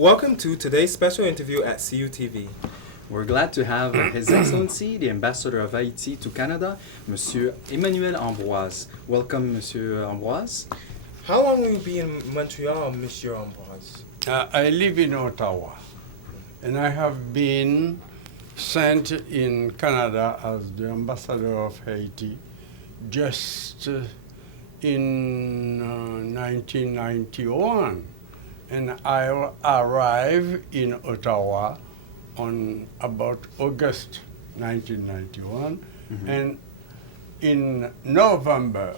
Welcome to today's special interview at CUTV. We're glad to have His Excellency, the Ambassador of Haiti to Canada, Monsieur Emmanuel Ambroise. Welcome, Monsieur Ambroise. How long will you be in Montreal, Monsieur Ambroise? I live in Ottawa, and I have been sent in Canada as the Ambassador of Haiti just in 1991. And I arrived in Ottawa on about August 1991, and in November,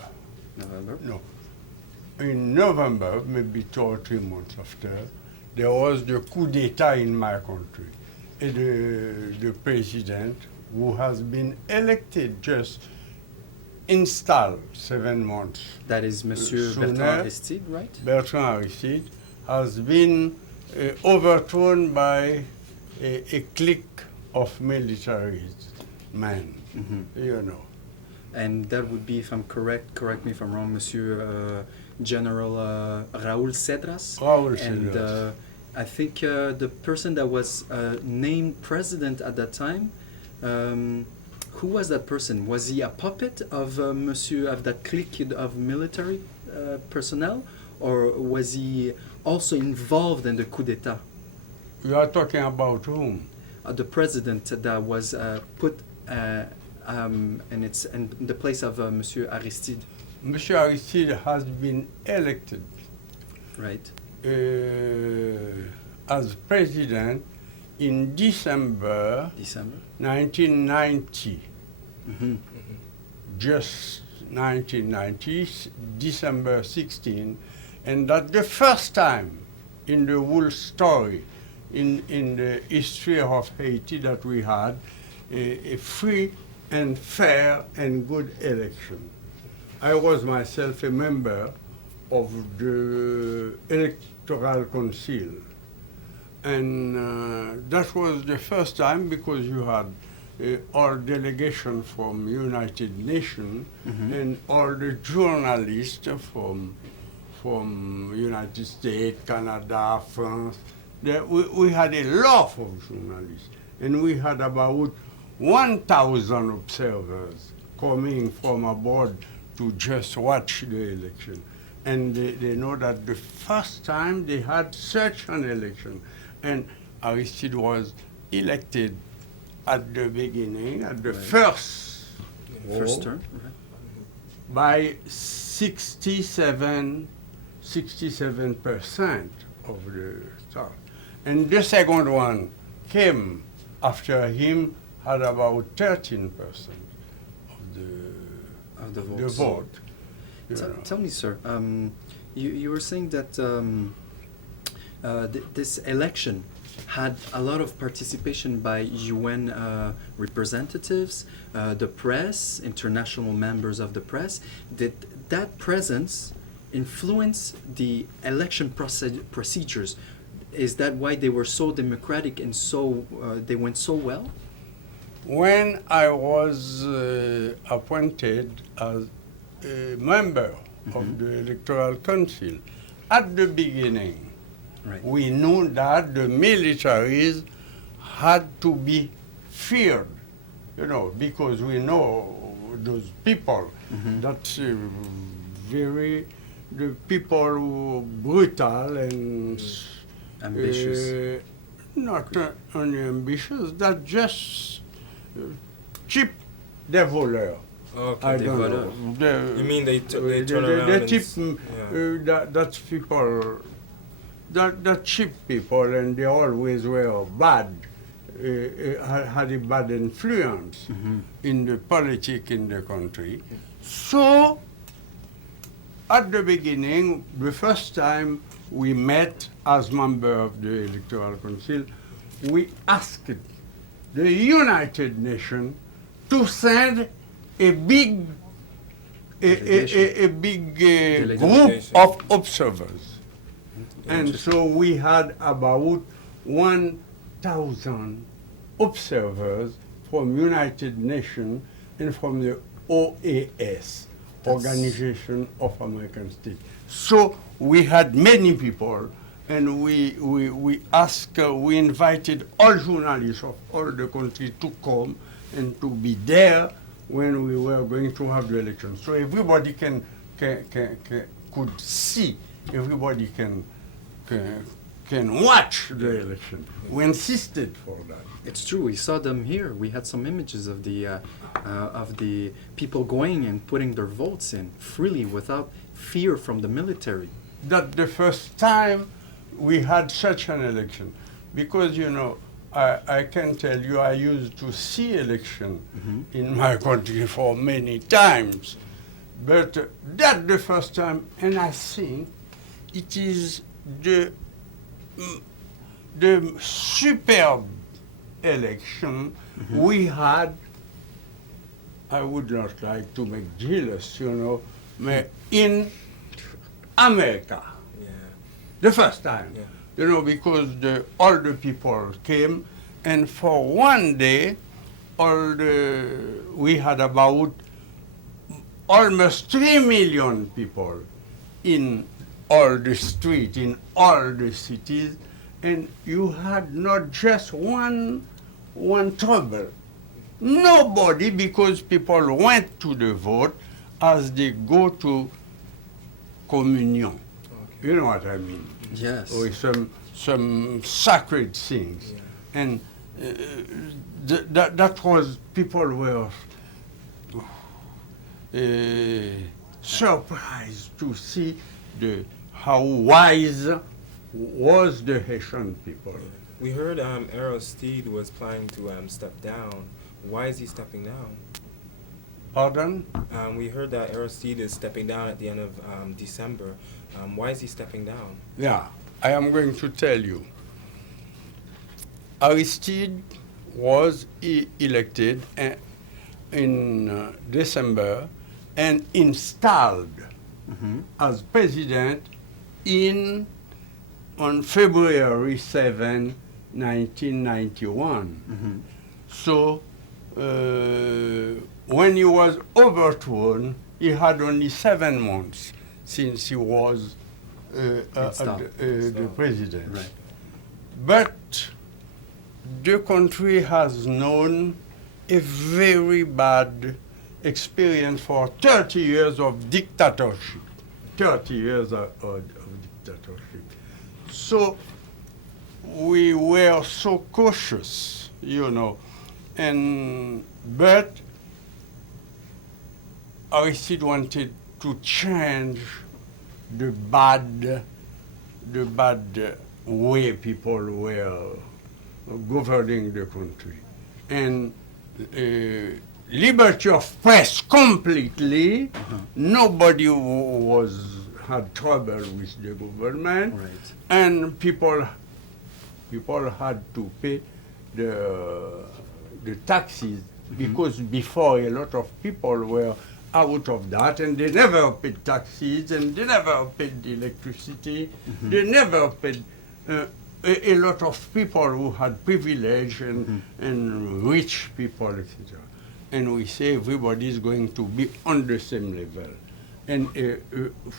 maybe 2 or 3 months after, there was the coup d'etat in my country. And the president, who has been elected, just installed 7 months. That is Monsieur Bertrand Aristide, right? Bertrand Aristide has been overthrown by a clique of military men, you know. And that would be, if I'm correct me if I'm wrong, Monsieur General Raoul Cedras. Raoul and Cedras. I think the person that was named president at that time, who was that person? Was he a puppet of that clique of military personnel, or was he also involved in the coup d'etat? You are talking about whom? The president that was put and it's in the place of Monsieur Aristide. Monsieur Aristide has been elected, right, as president in December 1990. Just 1990, December 16, and that's the first time in the whole story, in the history of Haiti, that we had a free and fair and good election. I was myself a member of the Electoral Council, and that was the first time, because you had our delegation from United Nations and all the journalists from United States, Canada, France. We had a lot of journalists, and we had about 1,000 observers coming from abroad to just watch the election. And they know that the first time they had such an election, and Aristide was elected at the beginning, at the first term, by 67% of the start. And the second one came after him, had about 13% of the vote. Tell me, sir, you were saying that this election had a lot of participation by UN representatives, the press, international members of the press. Did that presence influence the election procedures? Is that why they were so democratic and so they went so well? When I was appointed as a member of the Electoral Council, at the beginning, we knew that the militaries had to be feared, you know, because we know those people, that's the people who are brutal and ambitious. Not only ambitious, that just cheap the voleur. Okay, I don't know. You mean they turn around the and cheap, that's people, that cheap people, and they always were bad, had a bad influence in the politics in the country. So, at the beginning, the first time we met as member of the Electoral Council, we asked the United Nations to send a big group of observers. And so we had about 1,000 observers from United Nations and from the OAS, Organization of American States. So we had many people, and we asked, we invited all journalists of all the country to come and to be there when we were going to have the election. So everybody could see, everybody can watch the election. We insisted for that. It's true. We saw them here. We had some images of the people going and putting their votes in freely without fear from the military. That's the first time we had such an election, because I can tell you I used to see election in my country for many times, but that's the first time, and I think it is the superb election we had. I would not like to make jealous, but in America, the first time, because all the people came, and for one day, we had about almost 3 million people in all the streets, in all the cities, and you had not just one trouble. Nobody, because people went to the vote as they go to communion. Okay. You know what I mean? Yes. With some sacred things. Yeah. And that was, people were surprised to see how wise was the Haitian people. We heard Aristide was planning to step down. Why is he stepping down? Pardon? We heard that Aristide is stepping down at the end of December. Why is he stepping down? Yeah, I am going to tell you. Aristide was elected in December and installed as president on February 7, 1991. So when he was overthrown, he had only 7 months since he was the president. Right. But the country has known a very bad experience for 30 years of dictatorship. 30 years of dictatorship. So we were so cautious, but Aristide wanted to change the bad way people were governing the country. And liberty of press completely, nobody had trouble with the government, right. And people had to pay the taxes, because before a lot of people were out of that, and they never paid taxes, and they never paid the electricity, they never paid a lot of people who had privilege and rich people, etc. And we say everybody is going to be on the same level. And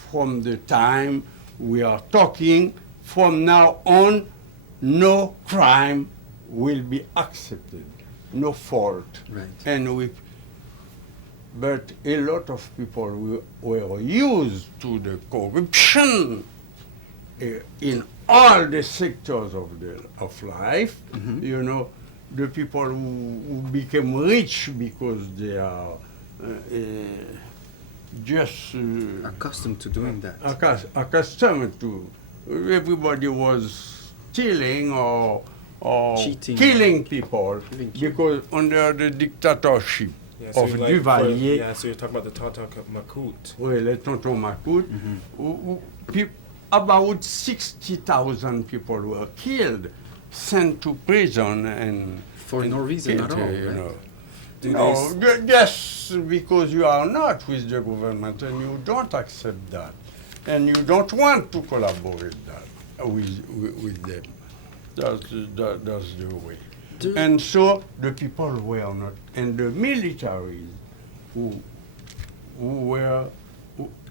from the time we are talking, from now on, no crime will be accepted, no fault. Right. But a lot of people were used to the corruption in all the sectors of life. The people who became rich because they are just accustomed to doing that. Accustomed to. Everybody was stealing or cheating, killing people because under the dictatorship of Duvalier. So you're talking about the Tonton Macoute. Well, the Tonton Macoute. About 60,000 people were killed, sent to prison, and for no reason at all. Yes, because you are not with the government and you don't accept that, and you don't want to collaborate with them. That's the way. And so the people were not, and the military who were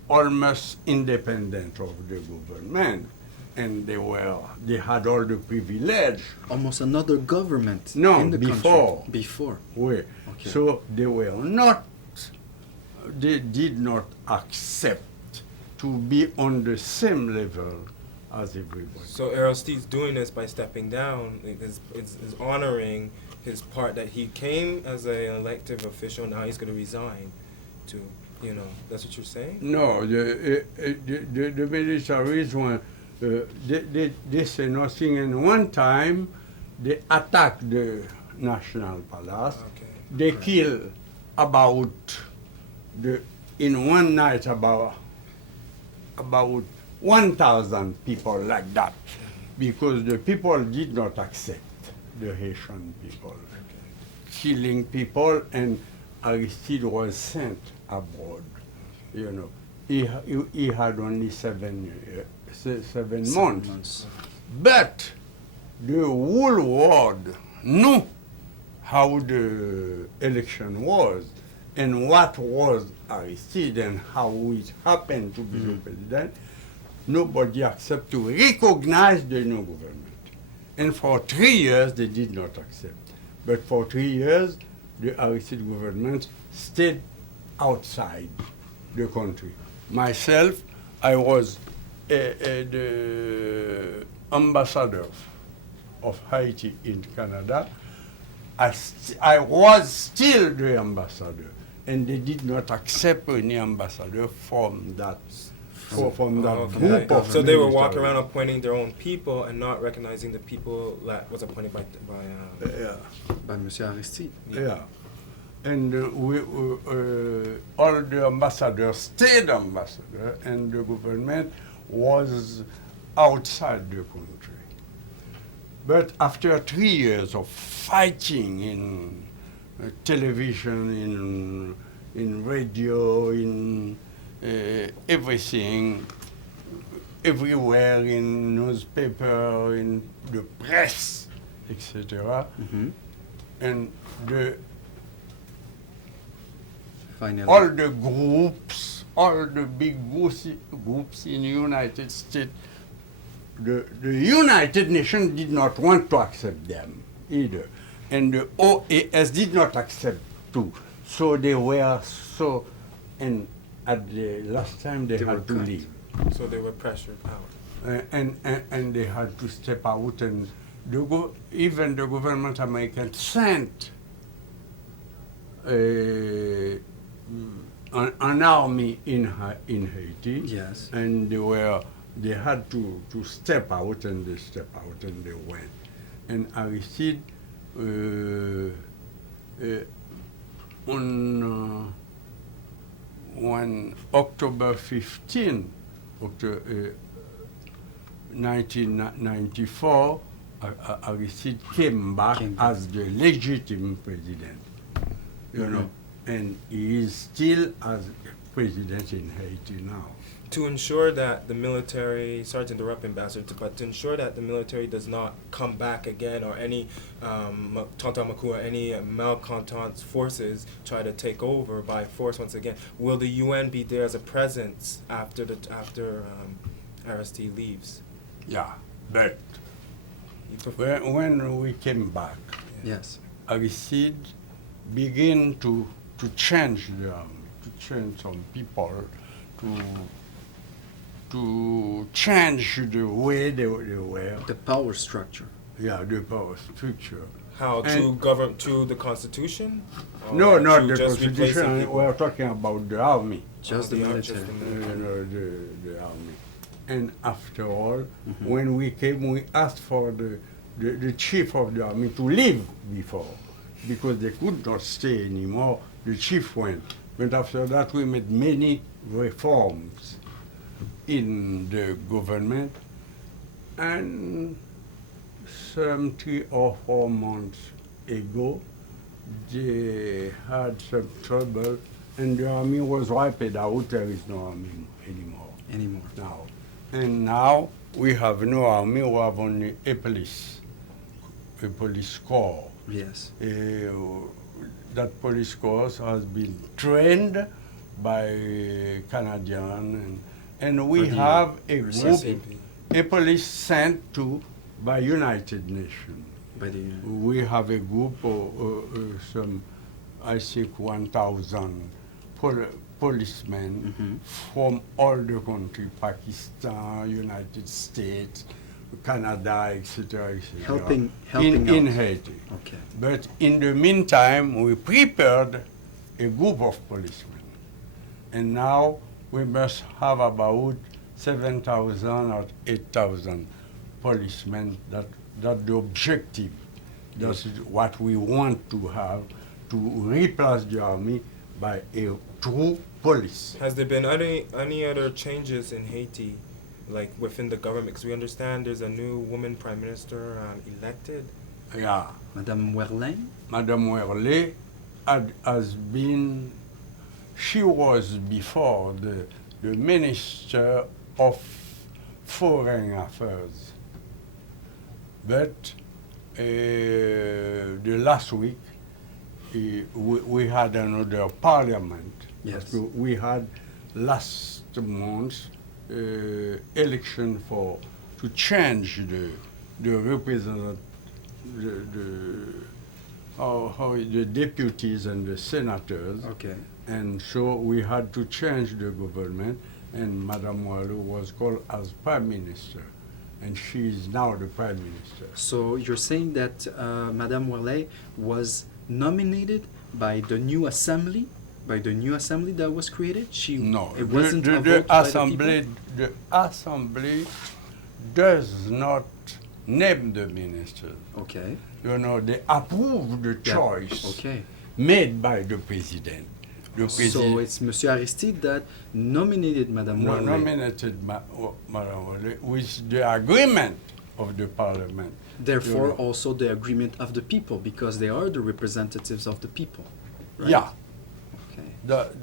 almost independent of the government, and they had all the privilege. Almost another government No, in the before. country. Before. Oui. Okay. So they did not accept to be on the same level as everybody. So Aristide's doing this by stepping down, is honoring his part that he came as an elective official, now he's going to resign to, that's what you're saying? No, the militaries, they say nothing, and one time they attacked the National Palace. Okay. They killed in one night about 1,000 people like that, because the people did not accept the Haitian people killing people, and Aristide was sent abroad. He had only 7 months. But the whole world knew how the election was and what was Aristide and how it happened to be the president. Nobody accepted to recognize the new government. And for 3 years, they did not accept. But for 3 years, the Aristide government stayed outside the country. Myself, I was the ambassador of Haiti in Canada. I was still the ambassador, and they did not accept any ambassador from that group of So they were military. walking around appointing their own people and not recognizing the people that was appointed by By Monsieur Aristide. Yeah. And all the ambassadors stayed ambassador, and the government was outside the country. But after 3 years of fighting in television, in radio, in everything, everywhere, in newspaper, in the press, etc., and Finally. all the groups, all the big groups in the United States, the United Nations did not want to accept them either. And the OAS did not accept too. So they were and at the last time they had to leave. So they were pressured out. And they had to step out, and even the government American sent an army in Haiti. Yes. And they had to step out, and they stepped out, and they went. And Aristide on October 15, 1994, Aristide came back as the legitimate president, and he is still as president in Haiti now. To ensure that the military, sorry to interrupt, Ambassador, but to ensure that the military does not come back again, or any Tonton Makua, any malcontent forces try to take over by force once again, will the UN be there as a presence after Aristide leaves? Yeah, but when we came back, Yes. Aristide began to change the army, to change some people, to change the way they were. The power structure. Yeah, the power structure. How, to govern, to the Constitution? Or No, not to the just replace the Constitution. people? We're talking about the army. Just the military. just the military. The army. And after all, when we came, we asked for the chief of the army to leave before, because they could not stay anymore. The chief went. But after that, we made many reforms in the government, and some 3 or 4 months ago, they had some trouble, and the army was wiped out. There is no army anymore now. And now we have no army, we have only a police corps. Yes. That police corps has been trained by Canadian, and we have a group. a police sent to by United Nations. By the We have a group of some, I think, 1,000 policemen Mhm. from all the country, Pakistan, United States, Canada, etc., etc. Helping in out. Haiti. Okay. But in the meantime, we prepared a group of policemen. And now we must have about 7,000 or 8,000 policemen. That's the objective. That's what we want to have, to replace the army by a true police. Has there been any other changes in Haiti, like within the government? Because we understand there's a new woman prime minister elected. Yeah. Madame Werlin? Madame Werlin has been, she was before the Minister of Foreign Affairs. But the last week, we had another parliament. Yes. So we had last month election to change the representative, the deputies and the senators. Okay. And so we had to change the government, and Madame Wallo was called as Prime Minister, and she is now the Prime Minister. So you're saying that Madame Werlin was nominated by the new assembly? By the new assembly that was created? No, It wasn't a the vote by the assembly. people? The assembly does not name the ministers. Okay. You know, they approve the Yeah. choice Okay. made by the president. The So it's Monsieur Aristide that nominated Madame Werlin. nominated Madame Wallo with the agreement of the parliament. Therefore, You know. also the agreement of the people, because they are the representatives of the people. Right? Yeah. Okay. That's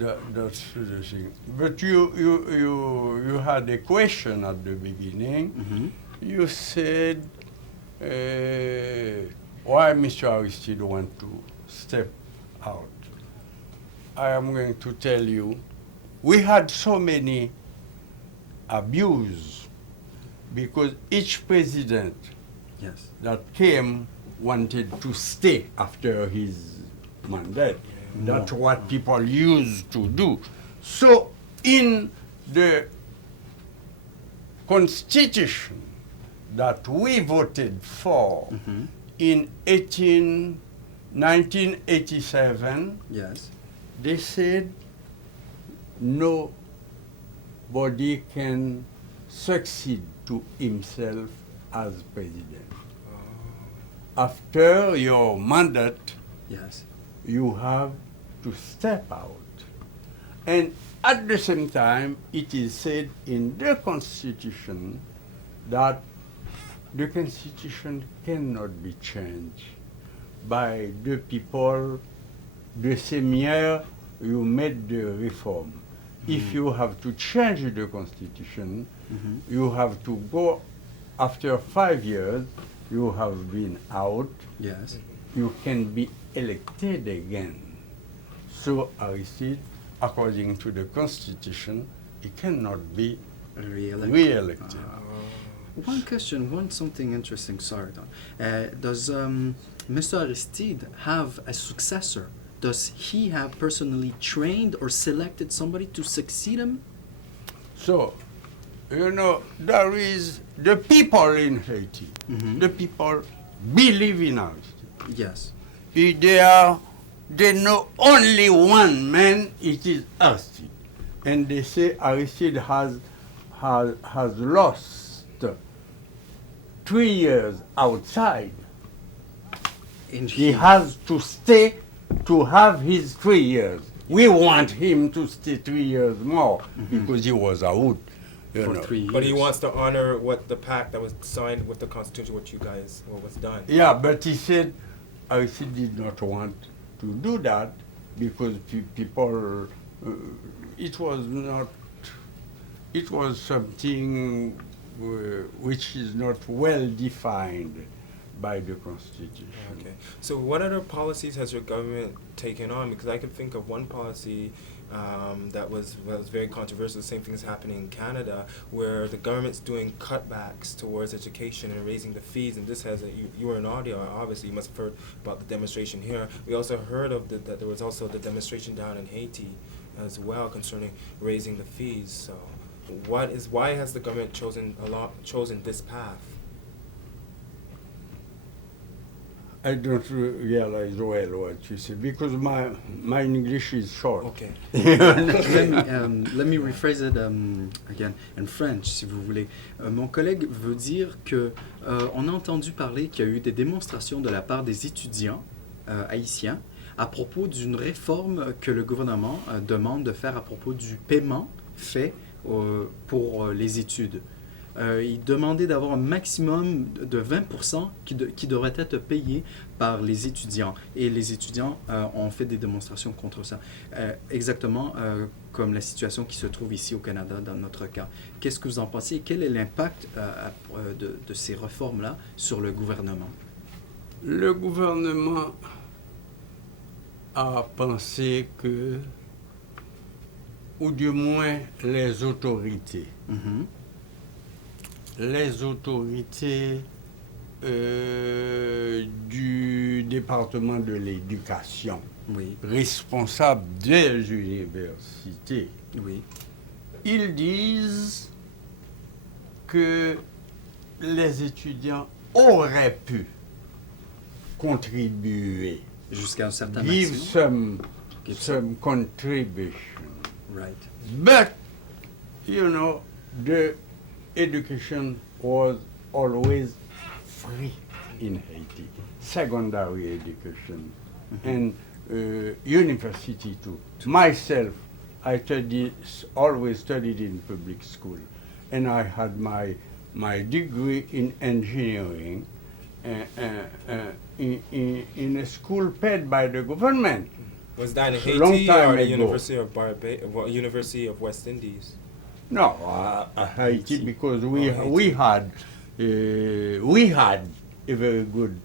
the thing. But you had a question at the beginning. Mhm. You said why Mr. Aristide want to step out. I am going to tell you, we had so many abuse because each president Yes. that came wanted to stay after his mandate. That's what people used to do. So in the constitution that we voted for Mhm. in 1987, Yes. they said nobody can succeed to himself as president. After your mandate, Yes. you have to step out. And at the same time, it is said in the Constitution that the Constitution cannot be changed by the people the same year you made the reform. If you have to change the Constitution, Mhm. you have to go after 5 years, you have been out, Yes. you can be elected again. So Aristide, according to the Constitution, he cannot be Re-elected. re-elected. One question, something interesting, sorry, Don. Does Mr. Aristide have a successor? Does he have personally trained or selected somebody to succeed him? So, you know, there is the people in Haiti. Mhm. The people believe in Aristide. Yes. They know only one man, it is Aristide. And they say Aristide has lost 3 years outside. And He has to stay to have his 3 years. We want him to stay 3 years more because he was out. You for know. 3 years. But he wants to honor what the pact that was signed with the Constitution, what was done. Yeah, but he said Aristide did not want to do that because people, it was something which is not well defined by the Constitution. Okay. So what other policies has your government taken on? Because I could think of one policy that was very controversial. The same thing is happening in Canada, where the government's doing cutbacks towards education and raising the fees. And this has you were in audio, obviously you must have heard about the demonstration here. We also heard of that there was also the demonstration down in Haiti as well concerning raising the fees. So, why has the government chosen this path? I don't realize well what you say because my English is short. Okay. Let me rephrase it again in French, si vous voulez. Mon collègue veut dire que on a entendu parler qu'il y a eu des démonstrations de la part des étudiants haïtiens à propos d'une réforme que le gouvernement demande de faire à propos du paiement fait pour les études. Il demandait d'avoir un maximum de 20% qui devrait être payé par les étudiants. Et les étudiants ont fait des démonstrations contre ça. Exactement comme la situation qui se trouve ici au Canada dans notre cas. Qu'est-ce que vous en pensez et quel est l'impact de ces réformes-là sur le gouvernement? Le gouvernement a pensé que, ou du moins les autorités, les autorités du département de l'éducation, responsables des universités, ils disent que les étudiants auraient pu contribuer, jusqu'à un certain give maximum. some contribution. Right. But, you know, the education was always free in Haiti, secondary education and university too. Myself, I always studied in public school, and I had my degree in engineering in a school paid by the government. Was that in Long Haiti time or the ago. University of West Indies? No, Haiti, because we had a very good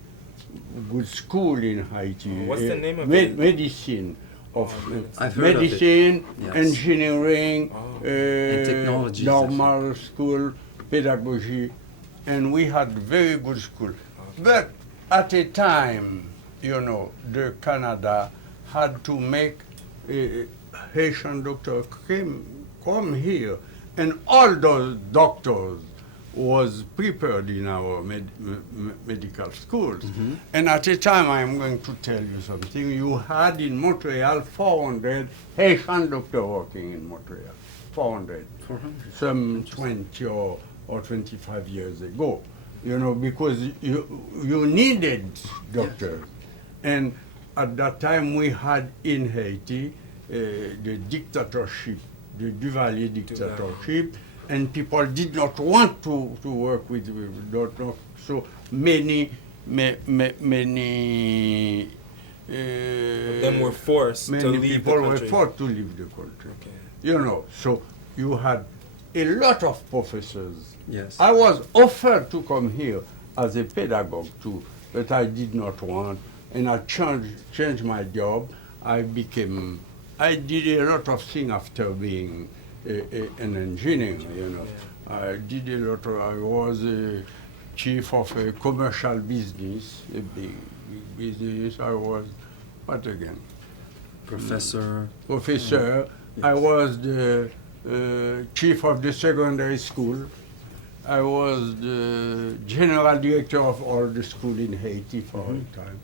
school in Haiti. What's the name of it? Medicine, I've heard medicine, of it. Yes. engineering, And technology. normal school, pedagogy, and we had very good school. But at a time, you know, the Canada had to make a Haitian doctor come here, and all those doctors was prepared in our medical schools. And at a time, I'm going to tell you something, you had in Montreal 400 Haitian doctors working in Montreal, 400. Some 20 or 25 years ago, you know, because you needed doctors. And at that time, we had in Haiti the dictatorship, the Duvalier dictatorship, and people did not want to work with so many them were forced to leave the people were country. forced to leave the country. Okay. You know, so you had a lot of professors. Yes. I was offered to come here as a pedagogue too, but I did not want, and I changed my job. I did a lot of things after being an engineer, you know. Yeah. I did a lot I was a chief of a commercial business, a big business. I was, what again? Professor. Professor. Yes. I was the chief of the secondary school. I was the general director of all the school in Haiti for a time.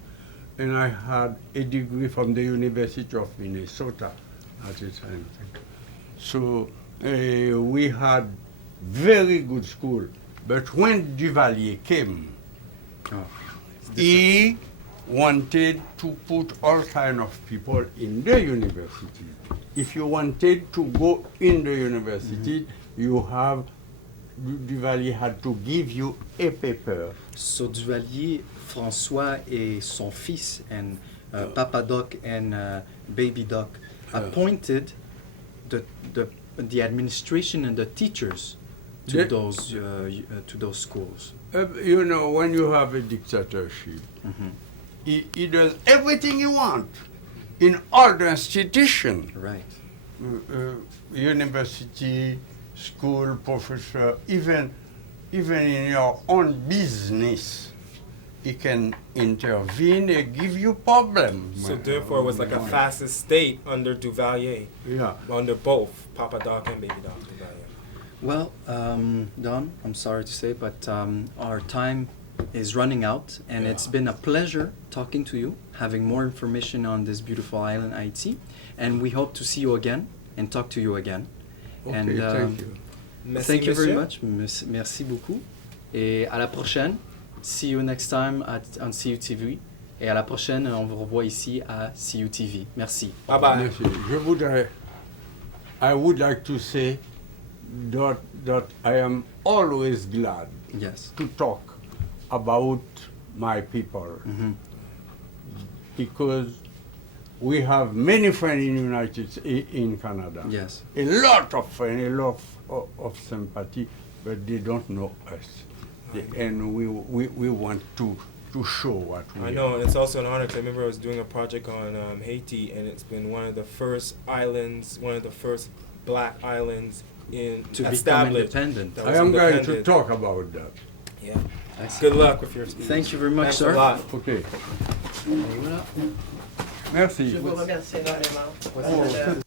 And I had a degree from the University of Minnesota at the time. So we had very good school. But when Duvalier came, he wanted to put all kind of people in the university. If you wanted to go in the university, Duvalier had to give you a paper. So Duvalier, François et son fils, and Papa Doc and Baby Doc, appointed the administration and the teachers to those schools. You know, when you have a dictatorship, he does everything he wants in all the institutions. Right. university, school, professor, even in your own business, he can intervene and give you problems. So therefore, it was like a fascist state under Duvalier. Yeah. Under both Papa Doc and Baby Doc Duvalier. Well, Don, I'm sorry to say, but our time is running out, and it's been a pleasure talking to you, having more information on this beautiful island, Haiti, and we hope to see you again and talk to you again. Okay, and, thank you. Merci, thank you very monsieur. much. Merci beaucoup. Et à la prochaine. See you next time on CUTV. Et à la prochaine, on vous revoit ici à CUTV. Merci. Bye bye. Merci. I would like to say that I am always glad Yes. to talk about my people Mhm. because we have many friends in United in Canada. Yes. A lot of friends, a lot of sympathy, but they don't know us. And we want to show what we I know, and it's also an honor because I remember I was doing a project on Haiti, and it's been one of the first islands, one of the first black islands in To become established. independent. that I was am going to independent. talk about that. Yeah. I see. Good luck with your speech. Thank you very much, Thanks sir. a lot. Okay. Et voilà. Merci. Je vous remercie énormément. Voici. Oh,